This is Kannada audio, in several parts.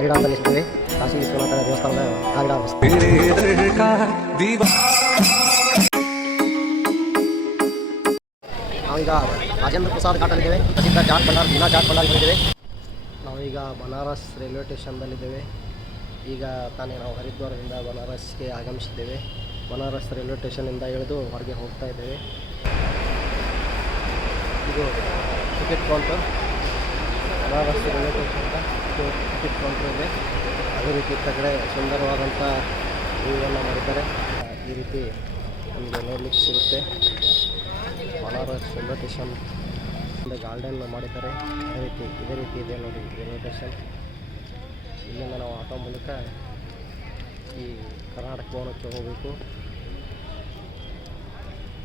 ಕಾರಿಡಾರ್ದಲ್ಲಿದ್ದೇವೆ. ಕಾಶಿ ವಿಶ್ವನಾಥ ದೇವಸ್ಥಾನದ ಕಾರಿಡಾರ್. ನಾವೀಗ ರಾಜೇಂದ್ರ ಪ್ರಸಾದ್ ಘಾಟಲ್ಲಿದ್ದೇವೆ. ಪ್ರಸಿದ್ಧ ಜಾಟ್ ಭಂಡಾರ ದಿನ ಜಾಟ್ ಭಂಡಾರಗಳಿದ್ದೇವೆ. ನಾವೀಗ ಬನಾರಸ್ ರೈಲ್ವೆ ಸ್ಟೇಷನ್ದಲ್ಲಿದ್ದೇವೆ. ಈಗ ತಾನೇ ನಾವು ಹರಿದ್ವಾರದಿಂದ ಬನಾರಸ್ಗೆ ಆಗಮಿಸಿದ್ದೇವೆ. ಬನಾರಸ್ ರೈಲ್ವೆ ಸ್ಟೇಷನಿಂದ ಇಳಿದು ಹೊರಗೆ ಹೋಗ್ತಾ ಇದ್ದೇವೆ. ಇದು ಟಿಕೆಟ್ ಕೌಂಟರ್. ಬನಾರಸ್ ರೈಲ್ವೆ ಸ್ಟೇಷನ್ದ ಟಿಕೆಟ್ ಕೌಂಟರ್ ಇದೆ. ಅದೇ ರೀತಿ ಕಡೆ ಸುಂದರವಾದಂಥ ವ್ಯೂವನ್ನು ಮಾಡಿದ್ದಾರೆ. ಈ ರೀತಿ ನಮಗೆ ನೋಡಲಿಕ್ಕೆ ಸಿಗುತ್ತೆ. ಬನಾರಸ್ ರೈಲ್ವೆ ಸ್ಟೇಷನ್ ಗಾರ್ಡನ್ ಮಾಡಿದ್ದಾರೆ. ಇದೇ ರೀತಿ ಇದೆ ನೋಡಿ ರೈಲ್ವೆ ಸ್ಟೇಷನ್. ಇಲ್ಲಿಂದ ನಾವು ಆಟೋ ಮೂಲಕ ಈ ಕರ್ನಾಟಕ ಭವನಕ್ಕೆ ಹೋಗಬೇಕು.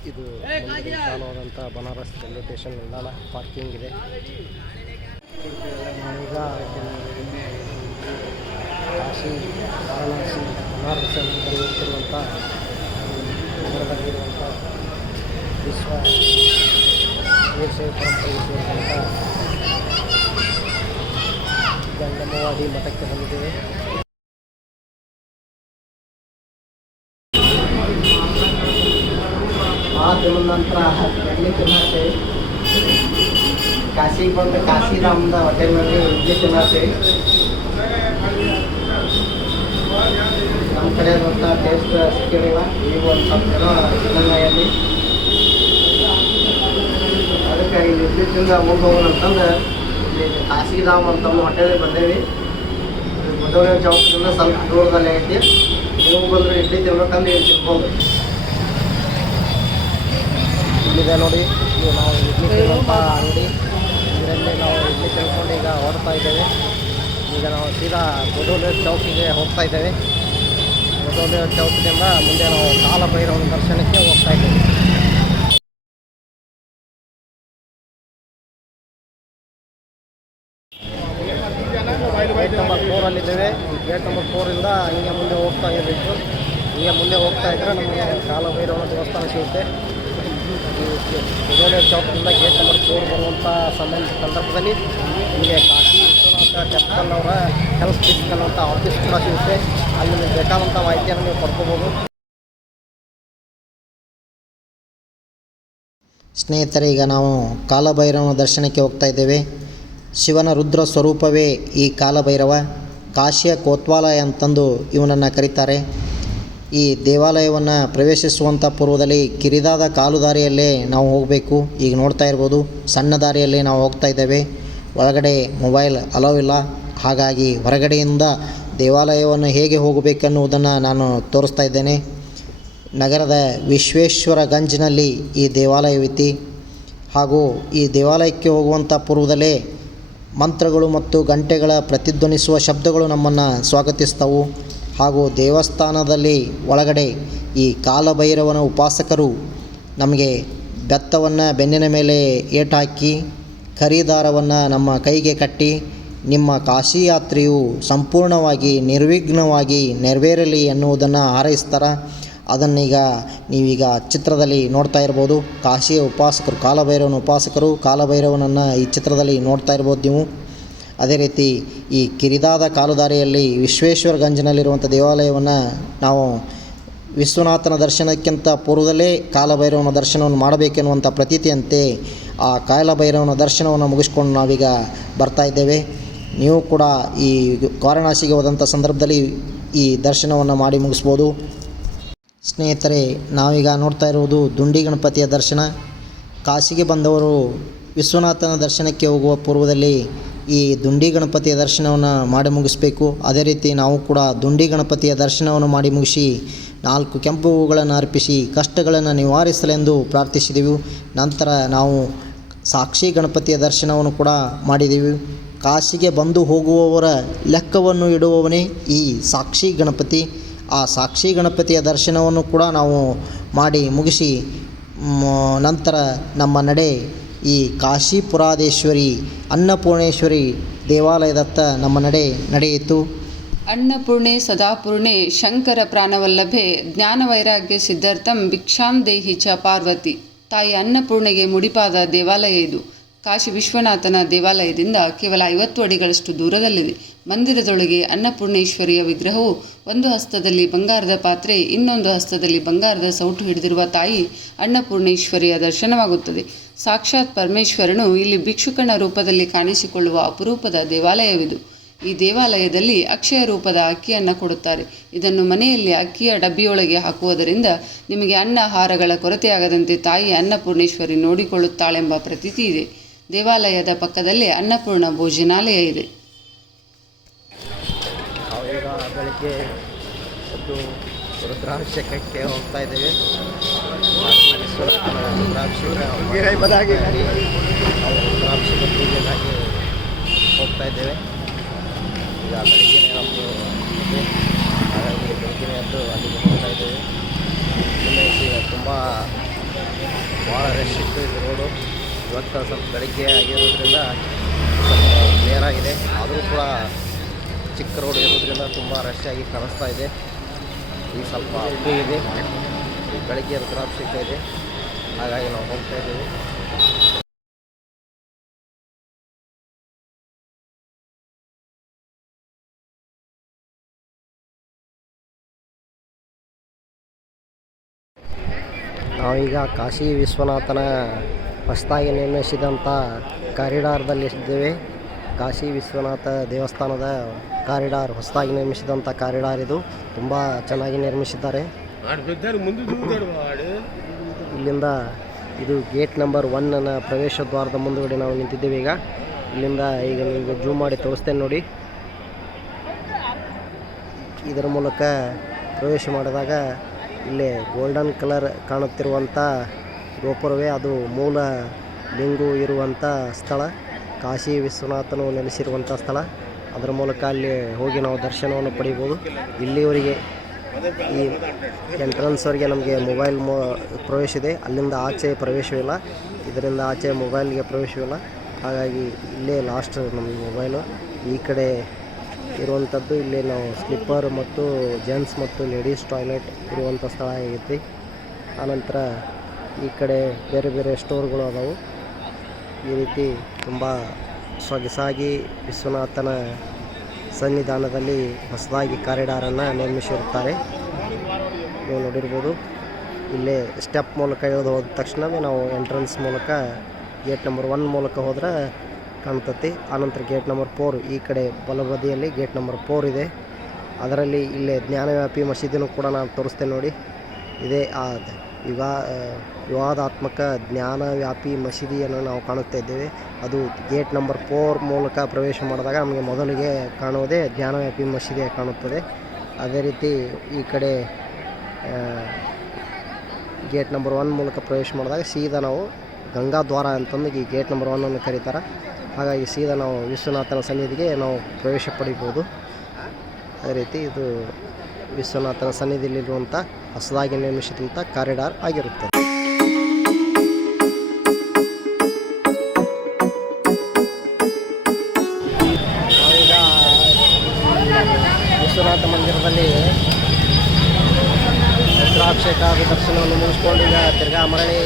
ಇದು ವಿಶಾಲವಾದಂಥ ಬನಾರಸ್ ರೈಲ್ವೆ ಸ್ಟೇಷನ್ ನಿಲ್ದಾಣ. ಪಾರ್ಕಿಂಗ್ ಇದೆ. ನಾವೀಗ ಕಾಶಿ ವಾರಣಾಸಿ ಬನಾರಸಲ್ಲಿ ಬರೆಯುತ್ತಿರುವಂಥ ನಗರದಲ್ಲಿರುವಂಥ ವಿಶ್ವ ವೀರಶೈವ ಪರಂಪರೆಯಿರುವಂಥ ಜಂಗಮವಾಡಿ ಮಠಕ್ಕೆ ಬಂದಿದ್ದೇವೆ. ನಂತರ ಇಡ್ಲಿ ತಿನ್ನತ್ತೇವೆ. ಕಾಶಿಗೆ ಬಂದು ಕಾಶಿರಾಮದ ಹೋಟೆಲ್ನಲ್ಲಿ ಇಡ್ಲಿ ತಿನ್ನತ್ತೇವೆ. ನಮ್ಮ ಕಡೆ ಆದಂಥ ಟೇಸ್ಟ್ ಸಿಕ್ಕಿರಲಿಲ್ಲ. ಈಗ ಒಂದು ಸ್ವಲ್ಪ ಜನ ಸಿದ್ಧಗಂಗೆಯಲ್ಲಿ ಅದಕ್ಕೆ ಇಲ್ಲಿ ಇಡ್ಲಿ ತಿಂದ ಹೋಗೋಣ ಅಂತಂದ್ರೆ ಇಲ್ಲಿ ಕಾಶಿರಾಮ್ ಅಂತ ಒಂದು ಹೋಟೆಲಿಗೆ ಬಂದೇವಿ. ಬುಧವಾರ ಚೌಕದಿಂದ ಸ್ವಲ್ಪ ದೂರದಲ್ಲಿ ಐತಿ. ನೀವು ಬಂದರೆ ಇಡ್ಲಿ ತಿನ್ಬೇಕಂದ್ರೆ ಇಲ್ಲಿ ತಿನ್ಬೋದು. ಇಲ್ಲಿದೆ ನೋಡಿ, ಇದು ನಾವು ಇಡ್ಲಿ ತಿನ್ನುವಂಥ ಅಂಗಡಿ. ಇದರಲ್ಲಿ ನಾವು ಇಡ್ಲಿ ತಿಳ್ಕೊಂಡು ಈಗ ಹೊರಡ್ತಾ ಇದ್ದೇವೆ. ಈಗ ನಾವು ಸೀದಾ ಬುಧವಾರ ಚೌಕಿಗೆ ಹೋಗ್ತಾ ಇದ್ದೇವೆ. ಬುಧವಾರ ಚೌಕದಿಂದ ಮುಂದೆ ನಾವು ಕಾಲಭೈರವನ ದರ್ಶನಕ್ಕೆ ಹೋಗ್ತಾ ಇದ್ದೇವೆ. ಗೇಟ್ ನಂಬರ್ 4 ಈ ಗೇಟ್ ನಂಬರ್ 4 ಹಿಂಗೆ ಮುಂದೆ ಹೋಗ್ತಾ ಇರಬೇಕು. ಹಿಂಗೆ ಮುಂದೆ ಹೋಗ್ತಾ ಇದ್ದರೆ ನಮಗೆ ಕಾಲಭೈರವನ ದೇವಸ್ಥಾನ ಸಿಗುತ್ತೆ. ಬುಧವಾರ ಚೌಕದಿಂದ ಗೇಟ್ ನಂಬರ್ 4 ಬರುವಂಥ ಸಂದರ್ಭದಲ್ಲಿ ನಿಮಗೆ ಕಾಶಿ ವಿಶ್ವನಾಥ ಟೆಂಪಲ್ ಅವರ ಹೆಲ್ತ್ ಫಿಸಿಕಲ್ ಅಂತ ಆಫೀಸ್ ಕೂಡ ಸಿಗುತ್ತೆ. ಅಲ್ಲಿ ನಿಮಗೆ ಬೇಕಾದಂಥ ಮಾಹಿತಿಯನ್ನು ನೀವು ಪಡ್ಕೋಬೋದು. ಸ್ನೇಹಿತರೆ, ಈಗ ನಾವು ಕಾಲಭೈರವನ ದರ್ಶನಕ್ಕೆ ಹೋಗ್ತಾ ಇದ್ದೇವೆ. ಶಿವನ ರುದ್ರ ಸ್ವರೂಪವೇ ಈ ಕಾಲಭೈರವ. ಕಾಶಿಯ ಕೋತ್ವಾಲ ಅಂತಂದು ಇವನನ್ನು ಕರೀತಾರೆ. ಈ ದೇವಾಲಯವನ್ನು ಪ್ರವೇಶಿಸುವಂಥ ಪೂರ್ವದಲ್ಲಿ ಕಿರಿದಾದ ಕಾಲು ದಾರಿಯಲ್ಲೇ ನಾವು ಹೋಗಬೇಕು. ಈಗ ನೋಡ್ತಾ ಇರ್ಬೋದು, ಸಣ್ಣ ದಾರಿಯಲ್ಲೇ ನಾವು ಹೋಗ್ತಾ ಇದ್ದೇವೆ. ಒಳಗಡೆ ಮೊಬೈಲ್ ಅಲೋ ಇಲ್ಲ. ಹಾಗಾಗಿ ಹೊರಗಡೆಯಿಂದ ದೇವಾಲಯವನ್ನು ಹೇಗೆ ಹೋಗಬೇಕನ್ನುವುದನ್ನು ನಾನು ತೋರಿಸ್ತಾ ಇದ್ದೇನೆ. ನಗರದ ವಿಶ್ವೇಶ್ವರಗಂಜ್ನಲ್ಲಿ ಈ ದೇವಾಲಯವಿತಿ. ಹಾಗೂ ಈ ದೇವಾಲಯಕ್ಕೆ ಹೋಗುವಂಥ ಪೂರ್ವದಲ್ಲೇ ಮಂತ್ರಗಳು ಮತ್ತು ಗಂಟೆಗಳ ಪ್ರತಿಧ್ವನಿಸುವ ಶಬ್ದಗಳು ನಮ್ಮನ್ನು ಸ್ವಾಗತಿಸ್ತವು. ಹಾಗೂ ದೇವಸ್ಥಾನದಲ್ಲಿ ಒಳಗಡೆ ಈ ಕಾಲಭೈರವನ ಉಪಾಸಕರು ನಮಗೆ ಬೆತ್ತವನ್ನು ಬೆನ್ನಿನ ಮೇಲೆ ಏಟಾಕಿ ಕರಿದಾರವನ್ನು ನಮ್ಮ ಕೈಗೆ ಕಟ್ಟಿ ನಿಮ್ಮ ಕಾಶಿ ಯಾತ್ರೆಯು ಸಂಪೂರ್ಣವಾಗಿ ನಿರ್ವಿಘ್ನವಾಗಿ ನೆರವೇರಲಿ ಎನ್ನುವುದನ್ನು ಹಾರೈಸ್ತಾರೆ. ಅದನ್ನೀಗ ನೀವೀಗ ಚಿತ್ರದಲ್ಲಿ ನೋಡ್ತಾ ಇರ್ಬೋದು. ಕಾಶಿಯ ಉಪಾಸಕರು, ಕಾಲಭೈರವನ ಉಪಾಸಕರು ಕಾಲಭೈರವನನ್ನು ಈ ಚಿತ್ರದಲ್ಲಿ ನೋಡ್ತಾ ಇರ್ಬೋದು ನೀವು. ಅದೇ ರೀತಿ ಈ ಕಿರಿದಾದ ಕಾಲುದಾರಿಯಲ್ಲಿ ವಿಶ್ವೇಶ್ವರಗಂಜ್ನಲ್ಲಿರುವಂಥ ದೇವಾಲಯವನ್ನು ನಾವು ವಿಶ್ವನಾಥನ ದರ್ಶನಕ್ಕಿಂತ ಪೂರ್ವದಲ್ಲೇ ಕಾಲಭೈರವನ ದರ್ಶನವನ್ನು ಮಾಡಬೇಕೆನ್ನುವಂಥ ಪ್ರತೀತಿಯಂತೆ ಆ ಕಾಲಭೈರವನ ದರ್ಶನವನ್ನು ಮುಗಿಸ್ಕೊಂಡು ನಾವೀಗ ಬರ್ತಾ ಇದ್ದೇವೆ. ನೀವು ಕೂಡ ಈ ವಾರಣಾಸಿಗೆ ಹೋದಂಥ ಸಂದರ್ಭದಲ್ಲಿ ಈ ದರ್ಶನವನ್ನು ಮಾಡಿ ಮುಗಿಸ್ಬೋದು. ಸ್ನೇಹಿತರೆ, ನಾವೀಗ ನೋಡ್ತಾ ಇರುವುದು ದುಂಡಿ ಗಣಪತಿಯ ದರ್ಶನ. ಕಾಶಿಗೆ ಬಂದವರು ವಿಶ್ವನಾಥನ ದರ್ಶನಕ್ಕೆ ಹೋಗುವ ಪೂರ್ವದಲ್ಲಿ ಈ ದುಂಡಿ ಗಣಪತಿಯ ದರ್ಶನವನ್ನು ಮಾಡಿ ಮುಗಿಸ್ಬೇಕು. ಅದೇ ರೀತಿ ನಾವು ಕೂಡ ದುಂಡಿ ಗಣಪತಿಯ ದರ್ಶನವನ್ನು ಮಾಡಿ ಮುಗಿಸಿ 4 ಕೆಂಪು ಹೂಗಳನ್ನು ಅರ್ಪಿಸಿ ಕಷ್ಟಗಳನ್ನು ನಿವಾರಿಸಲೆಂದು ಪ್ರಾರ್ಥಿಸಿದೆವು. ನಂತರ ನಾವು ಸಾಕ್ಷಿ ಗಣಪತಿಯ ದರ್ಶನವನ್ನು ಕೂಡ ಮಾಡಿದೆವು. ಕಾಶಿಗೆ ಬಂದು ಹೋಗುವವರ ಲೆಕ್ಕವನ್ನು ಇಡುವವನೇ ಈ ಸಾಕ್ಷಿ ಗಣಪತಿ. ಆ ಸಾಕ್ಷಿ ಗಣಪತಿಯ ದರ್ಶನವನ್ನು ಕೂಡ ನಾವು ಮಾಡಿ ಮುಗಿಸಿ ನಂತರ ನಮ್ಮ ನಡೆ ಈ ಕಾಶಿಪುರಾಧೇಶ್ವರಿ ಅನ್ನಪೂರ್ಣೇಶ್ವರಿ ದೇವಾಲಯದತ್ತ ನಮ್ಮ ನಡೆಯಿತು. ಅನ್ನಪೂರ್ಣೆ ಸದಾಪೂರ್ಣೆ ಶಂಕರ ಪ್ರಾಣವಲ್ಲಭೆ ಜ್ಞಾನವೈರಾಗ್ಯ ಸಿದ್ಧಾರ್ಥಂ ಭಿಕ್ಷಾಂ ದೇಹಿ ಚ ಪಾರ್ವತಿ. ತಾಯಿ ಅನ್ನಪೂರ್ಣೆಗೆ ಮುಡಿಪಾದ ದೇವಾಲಯ ಇದು. ಕಾಶಿ ವಿಶ್ವನಾಥನ ದೇವಾಲಯದಿಂದ ಕೇವಲ 50 ಅಡಿಗಳಷ್ಟು ದೂರದಲ್ಲಿದೆ. ಮಂದಿರದೊಳಗೆ ಅನ್ನಪೂರ್ಣೇಶ್ವರಿಯ ವಿಗ್ರಹವು ಒಂದು ಹಸ್ತದಲ್ಲಿ ಬಂಗಾರದ ಪಾತ್ರೆ, ಇನ್ನೊಂದು ಹಸ್ತದಲ್ಲಿ ಬಂಗಾರದ ಸೌಟು ಹಿಡಿದಿರುವ ತಾಯಿ ಅನ್ನಪೂರ್ಣೇಶ್ವರಿಯ ದರ್ಶನವಾಗುತ್ತದೆ. ಸಾಕ್ಷಾತ್ ಪರಮೇಶ್ವರನು ಇಲ್ಲಿ ಭಿಕ್ಷುಕನ ರೂಪದಲ್ಲಿ ಕಾಣಿಸಿಕೊಳ್ಳುವ ಅಪರೂಪದ ದೇವಾಲಯವಿದು. ಈ ದೇವಾಲಯದಲ್ಲಿ ಅಕ್ಷಯ ರೂಪದ ಅಕ್ಕಿಯನ್ನು ಕೊಡುತ್ತಾರೆ. ಇದನ್ನು ಮನೆಯಲ್ಲಿ ಅಕ್ಕಿಯ ಡಬ್ಬಿಯೊಳಗೆ ಹಾಕುವುದರಿಂದ ನಿಮಗೆ ಅನ್ನ ಆಹಾರಗಳ ಕೊರತೆಯಾಗದಂತೆ ತಾಯಿ ಅನ್ನಪೂರ್ಣೇಶ್ವರಿ ನೋಡಿಕೊಳ್ಳುತ್ತಾಳೆಂಬ ಪ್ರತೀತಿ ಇದೆ. ದೇವಾಲಯದ ಪಕ್ಕದಲ್ಲೇ ಅನ್ನಪೂರ್ಣ ಭೋಜನಾಲಯ ಇದೆ. ನಾವೀಗ ಬೆಳಗ್ಗೆ ಎದ್ದು ರುದ್ರಾಭಿಷೇಕಕ್ಕೆ ಹೋಗ್ತಾ ಇದ್ದೇವೆ. ರುದ್ರಾಭಿಷೇಕ ಪೂಜೆಗಾಗಿ ಹೋಗ್ತಾ ಇದ್ದೇವೆ. ಈಗ ಬೆಳಗ್ಗೆ ನಮ್ಮದು ಹಾಗಾಗಿ ಬೆಳಗ್ಗೆ ಎದ್ದು ಅಲ್ಲಿಗೆ ಹೋಗ್ತಾ ಇದ್ದೇವೆ. ಈಗ ತುಂಬ ಭಾಳ ರಶ್ ಇತ್ತು ಇದು ರೋಡು. ಇವತ್ತು ಸ್ವಲ್ಪ ಬೆಳಗ್ಗೆ ಆಗಿರೋದ್ರಿಂದ ಸ್ವಲ್ಪ ಕ್ಲಿಯರ್ ಆಗಿದೆ. ಆದರೂ ಕೂಡ ಚಿಕ್ಕ ರೋಡ್ ಇರೋದ್ರಿಂದ ತುಂಬ ರಶ್ ಆಗಿ ಕಾಣಿಸ್ತಾ ಇದೆ. ಈಗ ಸ್ವಲ್ಪ ಫ್ರೀ ಇದೆ. ಬೆಳಗ್ಗೆ ರುದ್ರಾಭಿಷೇಕ ಇದೆ, ಹಾಗಾಗಿ ನಾವು ಹೋಗ್ತಾ ಇದ್ದೀವಿ. ನಾವೀಗ ಕಾಶಿ ವಿಶ್ವನಾಥನ ಹೊಸದಾಗಿ ನಿರ್ಮಿಸಿದಂಥ ಕಾರಿಡಾರ್ದಲ್ಲಿ ಇದ್ದೇವೆ. ಕಾಶಿ ವಿಶ್ವನಾಥ ದೇವಸ್ಥಾನದ ಕಾರಿಡಾರ್ ಹೊಸದಾಗಿ ನಿರ್ಮಿಸಿದಂಥ ಕಾರಿಡಾರ್ ಇದು. ತುಂಬ ಚೆನ್ನಾಗಿ ನಿರ್ಮಿಸಿದ್ದಾರೆ. ಇಲ್ಲಿಂದ ಇದು ಗೇಟ್ ನಂಬರ್ 1ನ ಪ್ರವೇಶ ದ್ವಾರದ ಮುಂದುಗಡೆ ನಾವು ನಿಂತಿದ್ದೇವೆ. ಇಲ್ಲಿಂದ ಈಗ ನಿಮಗೆ ಜೂಮ್ ಮಾಡಿ ತೋರಿಸ್ತೇನೆ ನೋಡಿ. ಇದರ ಮೂಲಕ ಪ್ರವೇಶ ಮಾಡಿದಾಗ ಇಲ್ಲೇ ಗೋಲ್ಡನ್ ಕಲರ್ ಕಾಣುತ್ತಿರುವಂಥ ಗೋಪುರವೇ ಅದು ಮೂಲ ಲಿಂಗು ಇರುವಂಥ ಸ್ಥಳ, ಕಾಶಿ ವಿಶ್ವನಾಥನು ನೆಲೆಸಿರುವಂಥ ಸ್ಥಳ. ಅದರ ಮೂಲಕ ಅಲ್ಲಿ ಹೋಗಿ ನಾವು ದರ್ಶನವನ್ನು ಪಡಿಬೋದು. ಇಲ್ಲಿವರೆಗೆ ಈ ಎಂಟ್ರೆನ್ಸ್ವರೆಗೆ ನಮಗೆ ಮೊಬೈಲ್ ಪ್ರವೇಶ ಇದೆ. ಅಲ್ಲಿಂದ ಆಚೆ ಪ್ರವೇಶವಿಲ್ಲ. ಇದರಿಂದ ಆಚೆ ಮೊಬೈಲ್ಗೆ ಪ್ರವೇಶವಿಲ್ಲ. ಹಾಗಾಗಿ ಇಲ್ಲೇ ಲಾಸ್ಟ್ ನಮಗೆ ಮೊಬೈಲು. ಈ ಕಡೆ ಇರುವಂಥದ್ದು ಇಲ್ಲಿ ನಾವು ಸ್ಲಿಪ್ಪರ್ ಮತ್ತು ಜೆಂಟ್ಸ್ ಮತ್ತು ಲೇಡೀಸ್ ಟಾಯ್ಲೆಟ್ ಇರುವಂಥ ಸ್ಥಳ ಆಗೈತಿ. ಆನಂತರ ಈ ಕಡೆ ಬೇರೆ ಬೇರೆ ಸ್ಟೋರ್ಗಳು ಅದಾವು. ಈ ರೀತಿ ತುಂಬ ಸೊಗಸಾಗಿ ವಿಶ್ವನಾಥನ ಸನ್ನಿಧಾನದಲ್ಲಿ ಹೊಸದಾಗಿ ಕಾರಿಡಾರನ್ನು ನಿರ್ಮಿಸಿರುತ್ತಾರೆ. ನೀವು ನೋಡಿರ್ಬೋದು. ಇಲ್ಲೇ ಸ್ಟೆಪ್ ಮೂಲಕ ಇಳಿದು ಹೋದ ತಕ್ಷಣವೇ ನಾವು ಎಂಟ್ರೆನ್ಸ್ ಮೂಲಕ ಗೇಟ್ ನಂಬರ್ 1 ಮೂಲಕ ಹೋದ್ರೆ ಕಾಣ್ತತಿ. ಆನಂತರ ಗೇಟ್ ನಂಬರ್ 4 ಈ ಕಡೆ ಬಲಬದಿಯಲ್ಲಿ ಗೇಟ್ ನಂಬರ್ 4 ಇದೆ. ಅದರಲ್ಲಿ ಇಲ್ಲೇ ಜ್ಞಾನವ್ಯಾಪಿ ಮಸೀದಿನೂ ಕೂಡ ನಾನು ತೋರಿಸ್ತೇನೆ ನೋಡಿ. ಇದೇ ಆ ವಿವಾದಾತ್ಮಕ ಜ್ಞಾನವ್ಯಾಪಿ ಮಸೀದಿಯನ್ನು ನಾವು ಕಾಣುತ್ತಾ ಇದ್ದೇವೆ. ಅದು ಗೇಟ್ ನಂಬರ್ 4 ಮೂಲಕ ಪ್ರವೇಶ ಮಾಡಿದಾಗ ನಮಗೆ ಮೊದಲಿಗೆ ಕಾಣುವುದೇ ಜ್ಞಾನವ್ಯಾಪಿ ಮಸೀದಿ ಕಾಣುತ್ತದೆ. ಅದೇ ರೀತಿ ಈ ಕಡೆ ಗೇಟ್ ನಂಬರ್ 1 ಮೂಲಕ ಪ್ರವೇಶ ಮಾಡಿದಾಗ ಸೀದಾ ನಾವು ಗಂಗಾದ್ವಾರ ಅಂತಂದು ಈ ಗೇಟ್ ನಂಬರ್ 1 ಕರೀತಾರೆ. ಹಾಗಾಗಿ ಸೀದಾ ನಾವು ವಿಶ್ವನಾಥನ ಸನ್ನಿಧಿಗೆ ನಾವು ಪ್ರವೇಶ ಪಡಿಬೋದು. ಅದೇ ರೀತಿ ಇದು ವಿಶ್ವನಾಥನ ಸನ್ನಿಧಿಯಲ್ಲಿರುವಂಥ ಹೊಸದಾಗಿ ನಿರ್ಮಿಸಿದಂಥ ಕಾರಿಡಾರ್ ಆಗಿರುತ್ತದೆ. ನಾವೀಗ ವಿಶ್ವನಾಥ ಮಂದಿರದಲ್ಲಿ ರುದ್ರಾಭಿಷೇಕ ದರ್ಶನವನ್ನು ಮುಗಿಸ್ಕೊಂಡು ಈಗ ತಿರ್ಗಾ ಮರಳಿ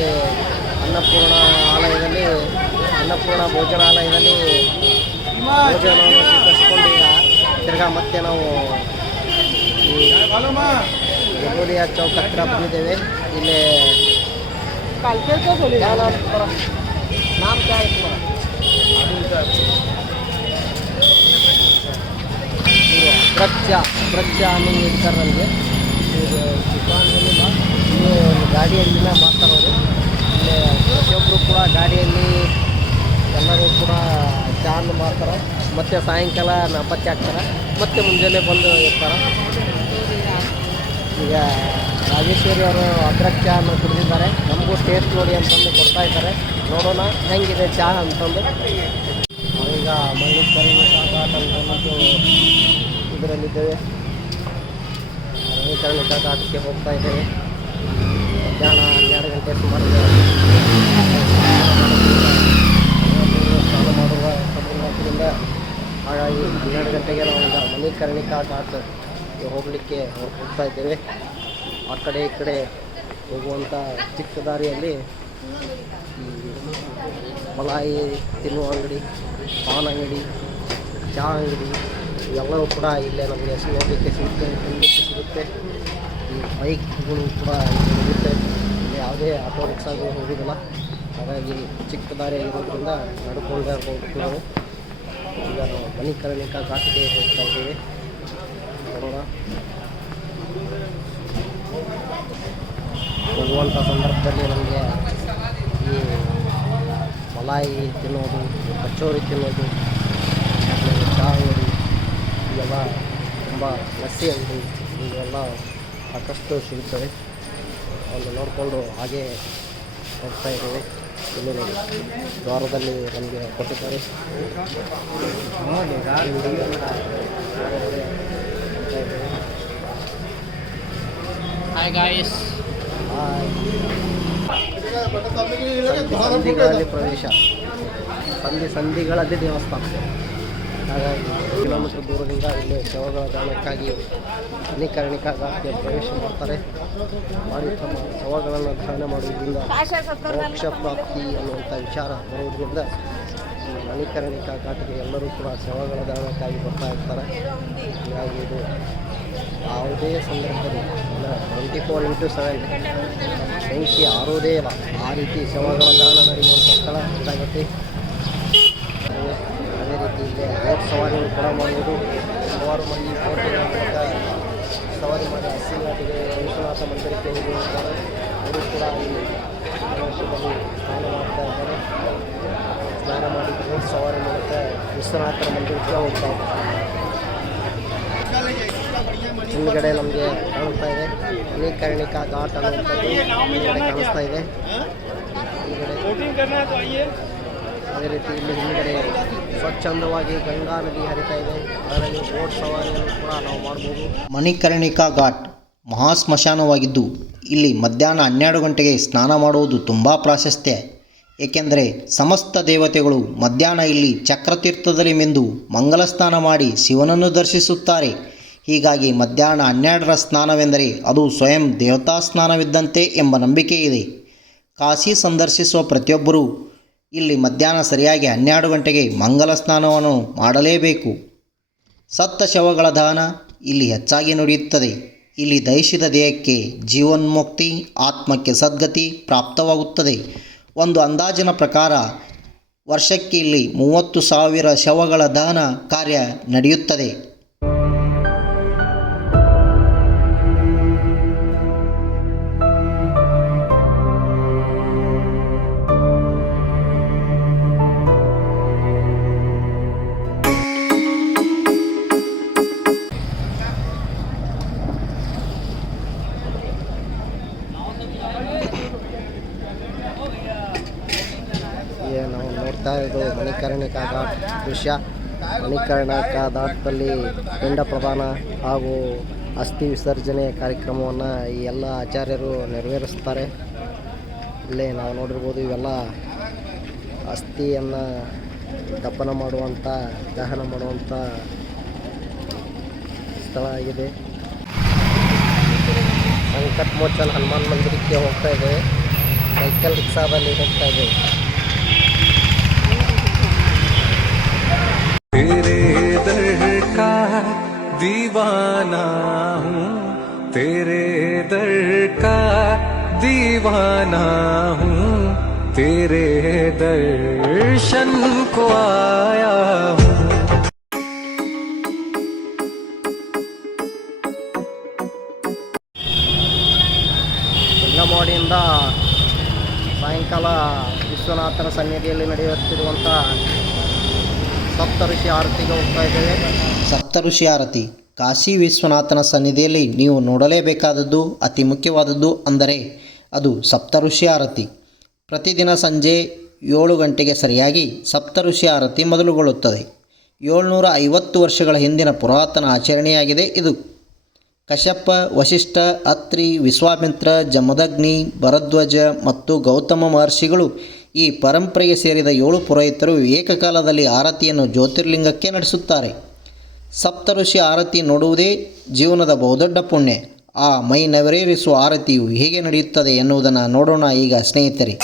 ಅನ್ನಪೂರ್ಣ ಭೋಜನಾಲಯದಲ್ಲಿ ಭೋಜನವನ್ನು ಸ್ವೀಕರಿಸಿಕೊಂಡು ಈಗ ತಿರ್ಗಾ ಮತ್ತೆ ನಾವು ಈ ಗಗೋಲಿಯ ಚೌಕ ಹತ್ರ ಬಂದಿದ್ದೇವೆ. ಇಲ್ಲಿ ಅದ್ರಕ್ಷ ಅನ್ನೋದು ಇರ್ತಾರೆ ನನಗೆ. ಇದು ಚಿಕ್ಕವನಿಂದ ಇಲ್ಲಿ ಗಾಡಿಯಲ್ಲಿನ ಮಾತಾಡೋದು. ಇಲ್ಲಿ ಪ್ರತಿಯೊಬ್ಬರು ಕೂಡ ಗಾಡಿಯಲ್ಲಿ ಎಲ್ಲರೂ ಕೂಡ ಚಾನ್ನು ಮಾಡ್ತಾರೆ. ಮತ್ತು ಸಾಯಂಕಾಲ ಪತ್ತೆ ಹಾಕ್ತಾರೆ. ಮತ್ತು ಮುಂಜಾನೆ ಬಂದು ಇರ್ತಾರೆ. ಈಗ ರಾಜೇಶ್ವರಿ ಅವರು ಅದ್ರಕ್ ಚಹಾನ ಕುಡಿದಿದ್ದಾರೆ. ನಮಗೂ ಟೇಸ್ಟ್ ನೋಡಿ ಅಂತಂದು ಕೊಡ್ತಾ ಇದ್ದಾರೆ. ನೋಡೋಣ ಹೆಂಗಿದೆ ಚಹಾ ಅಂತಂದು. ನಾವೀಗ ಮರಳೀಕರಣ ಸಾಗಾಟ ಅಂತಂದು ಇದರಲ್ಲಿದ್ದೇವೆ. ಮರಳೀಕರಣ ಸಾಗಾಟಕ್ಕೆ ಹೋಗ್ತಾ ಇದ್ದೇವೆ. ಮಧ್ಯಾಹ್ನ 12 ಗಂಟೆ ಸುಮಾರು ಸ್ನಾನ ಮಾಡುವ ಸಮಯದಿಂದ, ಹಾಗಾಗಿ 12 ಗಂಟೆಗೆ ನಾವು ಈಗ ಮಣಿಕರ್ಣಿಕಾ ಘಾಟ್ ಹೋಗಲಿಕ್ಕೆ ಹೋಗ್ತಾ ಇದ್ದೇವೆ. ಆ ಕಡೆ ಈ ಕಡೆ ಹೋಗುವಂಥ ಚಿಕ್ಕ ದಾರಿಯಲ್ಲಿ ಈ ಮಲಾಯಿ ತಿನ್ನುವ ಅಂಗಡಿ, ಪಾನ್ ಅಂಗಡಿ, ಚಹಾ ಅಂಗಡಿ ಇವೆಲ್ಲವೂ ಕೂಡ ಇಲ್ಲೇ ನಮಗೆ ನೋಡಲಿಕ್ಕೆ ಸಿಗುತ್ತೆ, ತಿನ್ನಲಿಕ್ಕೆ ಸಿಗುತ್ತೆ. ಈ ಬೈಕ್ಗಳು ಕೂಡ ಇಲ್ಲಿ ಸಿಗುತ್ತೆ. ಇಲ್ಲಿ ಯಾವುದೇ ಆಟೋ ರಿಕ್ಷಾಗಳು ಹೋಗೋದಿಲ್ಲ. ಹಾಗಾಗಿ ಚಿಕ್ಕ ದಾರಿ ಆಗಿರೋದ್ರಿಂದ ನಡ್ಕೊಂಡೇ ಹೋಗ್ತೀವಿ ನಾವು. ಈಗ ನಾವು ಮಣಿಕರ್ಣಿಕಾ ಘಾಟಿಗೆ ಹೋಗ್ತಾ ಇದ್ದೀವಿ. ನೋಡೋಣ, ಹೋಗುವಂಥ ಸಂದರ್ಭದಲ್ಲಿ ನಮಗೆ ಈ ಮಲಾಯಿ ತಿನ್ನೋದು, ಕಚೋರಿ ತಿನ್ನೋದು, ಚಹಾ ಅಂಗಡಿ ಇವೆಲ್ಲ ತುಂಬ ಲಸ್ಸಿ ಅಂಗಡಿ ಇವೆಲ್ಲ ಸಾಕಷ್ಟು ಸಿಗುತ್ತವೆ. ಒಂದು ನೋಡಿಕೊಂಡು ಹಾಗೆ ಹೋಗ್ತಾ ಇದ್ದೇವೆ. ಇಲ್ಲಿ ನೋಡಿ, ದ್ವಾರದಲ್ಲಿ ನಮಗೆ ಕೊಟ್ಟಿದ್ದಾರೆ. Hi guys. ಸಂಧಿಗಳಲ್ಲಿ ಪ್ರವೇಶ, ಸಂಧಿಗಳಲ್ಲಿ ದೇವಸ್ಥಾನ. ಹಾಗಾಗಿ ಕಿಲೋಮೀಟರ್ ದೂರದಿಂದ ಇಲ್ಲಿ ಶವಗಳ ದಾನಕ್ಕಾಗಿ ಮಣಿಕರ್ಣಿಕಾ ಘಾಟ್ಗೆ ಪ್ರವೇಶ ಮಾಡ್ತಾರೆ. ಮಾಡಿ ತಮ್ಮ ಶವಗಳನ್ನು ದಾನ ಮಾಡುವುದರಿಂದ ಮೋಕ್ಷ ಪ್ರಾಪ್ತಿ ಅನ್ನುವಂಥ ವಿಚಾರ ಬರುವುದರಿಂದ ಈ ಮಣಿಕರ್ಣಿಕಾ ಘಾಟ್ಗೆ ಎಲ್ಲರೂ ಕೂಡ ಶವಗಳ ದಾನಕ್ಕಾಗಿ ಬರ್ತಾ ಇರ್ತಾರೆ. ಹೀಗಾಗಿ ಇದು ಯಾವುದೇ ಸಂದರ್ಭದಲ್ಲಿ 24x7 ಬೆಂಕಿ ಆರೋದೇ ಇಲ್ಲ, ಆ ರೀತಿ ಶವಗಳ ದಾನ ನಡೆಯುವಂಥ ಸ್ಥಳ ಇದಾಗುತ್ತೆ. ಅದೇ ರೀತಿ ಇಲ್ಲಿ ಬೋಟ್ ಸವಾರಿಗಳು ಕೂಡ ಮಾಡುವುದು. ಹಲವಾರು ಮಂದಿ ಬೋಟಿನ ಮೂಲಕ ಸವಾರಿ ಮಾಡಿ ಹಸಿ ಘಾಟಿಗೆ ವಿಶ್ವನಾಥ ಮಂದಿರಕ್ಕೆ ಹೋಗುತ್ತಾರೆ. ಅವರು ಕೂಡ ಇಲ್ಲಿ ಪ್ರದೇಶದಲ್ಲಿ ಸ್ನಾನ ಮಾಡ್ತಾ ಇದ್ದಾರೆ. ಸ್ನಾನ ಮಾಡಿ ಬೋಟ್ ಸವಾರಿ ಮೂಲಕ ವಿಶ್ವನಾಥರ ಮಂದಿರಕ್ಕೆ ಹೋಗ್ತಾ ಇದ್ದಾರೆ. ಹಿಂದ್ಗಡೆ ನಮಗೆ ಕಾಣಿಸ್ತಾ ಇದೆ ಮಣಿಕರ್ಣಿಕಾ ಘಾಟ್ ಅನ್ನುವಂಥದ್ದು ಹಿಂದ್ಗಡೆ ಕಾಣಿಸ್ತಾ ಇದೆ. ಅದೇ ರೀತಿ ಇಲ್ಲಿ ಹಿಂದ್ಗಡೆ ಸ್ವಚ್ಛಂದವಾಗಿ ಗಂಗಾ ನದಿ ಹರಿತಾ ಇದೆ. ಅದರಲ್ಲಿ ಬೋಟ್ ಸವಾರಿಯನ್ನು ಕೂಡ ನಾವು ಮಾಡ್ಬೋದು. ಮಣಿಕರ್ಣಿಕಾ ಘಾಟ್ ಮಹಾಸ್ಮಶಾನವಾಗಿದ್ದು ಇಲ್ಲಿ ಮಧ್ಯಾಹ್ನ 12 ಗಂಟೆಗೆ ಸ್ನಾನ ಮಾಡುವುದು ತುಂಬ ಪ್ರಾಶಸ್ತ್ಯ. ಏಕೆಂದರೆ ಸಮಸ್ತ ದೇವತೆಗಳು ಮಧ್ಯಾಹ್ನ ಇಲ್ಲಿ ಚಕ್ರತೀರ್ಥದಲ್ಲಿ ಮಿಂದು ಮಂಗಲ ಸ್ನಾನ ಮಾಡಿ ಶಿವನನ್ನು ದರ್ಶಿಸುತ್ತಾರೆ. ಹೀಗಾಗಿ ಮಧ್ಯಾಹ್ನ 12ರ ಸ್ನಾನವೆಂದರೆ ಅದು ಸ್ವಯಂ ದೇವತಾ ಸ್ನಾನವಿದ್ದಂತೆ ಎಂಬ ನಂಬಿಕೆ ಇದೆ. ಕಾಶಿ ಸಂದರ್ಶಿಸುವ ಪ್ರತಿಯೊಬ್ಬರೂ ಇಲ್ಲಿ ಮಧ್ಯಾಹ್ನ ಸರಿಯಾಗಿ 12 ಗಂಟೆಗೆ ಮಂಗಲ ಸ್ನಾನವನ್ನು ಮಾಡಲೇಬೇಕು. ಸತ್ತ ಶವಗಳ ದಾನ ಇಲ್ಲಿ ಹೆಚ್ಚಾಗಿ ನಡೆಯುತ್ತದೆ. ಇಲ್ಲಿ ದಹಿಸಿದ ದೇಹಕ್ಕೆ ಜೀವನ್ಮುಕ್ತಿ, ಆತ್ಮಕ್ಕೆ ಸದ್ಗತಿ ಪ್ರಾಪ್ತವಾಗುತ್ತದೆ. ಒಂದು ಅಂದಾಜಿನ ಪ್ರಕಾರ ವರ್ಷಕ್ಕೆ ಇಲ್ಲಿ 30,000 ಶವಗಳ ದಾನ ಕಾರ್ಯ ನಡೆಯುತ್ತದೆ. ನಾವು ನೋಡ್ತಾ ಇರೋದು ಮಣಿಕರ್ಣಿಕಾ ಘಾಟ್ ದೃಶ್ಯ. ಮಣಿಕರ್ಣಿಕಾ ಘಾಟ್ದಲ್ಲಿ ಪಿಂಡ ಪ್ರದಾನ ಹಾಗೂ ಅಸ್ಥಿ ವಿಸರ್ಜನೆ ಕಾರ್ಯಕ್ರಮವನ್ನು ಈ ಎಲ್ಲ ಆಚಾರ್ಯರು ನೆರವೇರಿಸ್ತಾರೆ. ಇಲ್ಲೇ ನಾವು ನೋಡಿರ್ಬೋದು, ಇವೆಲ್ಲ ಅಸ್ಥಿಯನ್ನು ದಫನ ಮಾಡುವಂಥ, ದಹನ ಮಾಡುವಂಥ ಸ್ಥಳ ಆಗಿದೆ. ಸಂಕಟ್ ಮೋಚನ್ ಹನುಮಾನ್ ಮಂದಿರಕ್ಕೆ ಹೋಗ್ತಾ ಇದ್ದೇವೆ. ಸೈಕಲ್ ರಿಕ್ಷಾದಲ್ಲಿ ಹೋಗ್ತಾ ಇದ್ದೇವೆ. तेरे दर का दीवाना हूँ, तेरे दर का दीवाना हूँ, तेरे दर्शन को आया हूँ. ಗಂಗಮೋಡಿಯಿಂದ ಸಾಯಂಕಾಲ ವಿಶ್ವನಾಥನ ಸನ್ನಿಧಿಯಲ್ಲಿ ನಡೆಯುತ್ತಿರುವಂಥ ಸಪ್ತಋಷಿ ಆರತಿಗೆ ಹೋಗ್ತಾ ಇದ್ದೇವೆ. ಸಪ್ತಋಷಿ ಆರತಿ ಕಾಶಿ ವಿಶ್ವನಾಥನ ಸನ್ನಿಧಿಯಲ್ಲಿ ನೀವು ನೋಡಲೇಬೇಕಾದದ್ದು, ಅತಿ ಮುಖ್ಯವಾದದ್ದು ಅಂದರೆ ಅದು ಸಪ್ತಋಷಿ ಆರತಿ. ಪ್ರತಿದಿನ ಸಂಜೆ 7 ಗಂಟೆಗೆ ಸರಿಯಾಗಿ ಸಪ್ತಋಷಿ ಆರತಿ ಮೊದಲುಗೊಳ್ಳುತ್ತದೆ. 750 ವರ್ಷಗಳ ಹಿಂದಿನ ಪುರಾತನ ಆಚರಣೆಯಾಗಿದೆ ಇದು. ಕಶ್ಯಪ, ವಶಿಷ್ಠ, ಅತ್ರಿ, ವಿಶ್ವಾಮಿತ್ರ, ಜಮದಗ್ನಿ, ಭರದ್ವಾಜ ಮತ್ತು ಗೌತಮ ಮಹರ್ಷಿಗಳು ಈ ಪರಂಪರೆಗೆ ಸೇರಿದ 7 ಪುರೋಹಿತರು ಏಕಕಾಲದಲ್ಲಿ ಆರತಿಯನ್ನು ಜ್ಯೋತಿರ್ಲಿಂಗಕ್ಕೆ ನಡೆಸುತ್ತಾರೆ. ಸಪ್ತಋಷಿ ಆರತಿ ನೋಡುವುದೇ ಜೀವನದ ಬಹುದೊಡ್ಡ ಪುಣ್ಯ. ಆ ಮೈ ನವರೇರಿಸುವ ಆರತಿಯು ಹೇಗೆ ನಡೆಯುತ್ತದೆ ಎನ್ನುವುದನ್ನು ನೋಡೋಣ ಈಗ ಸ್ನೇಹಿತರೆ.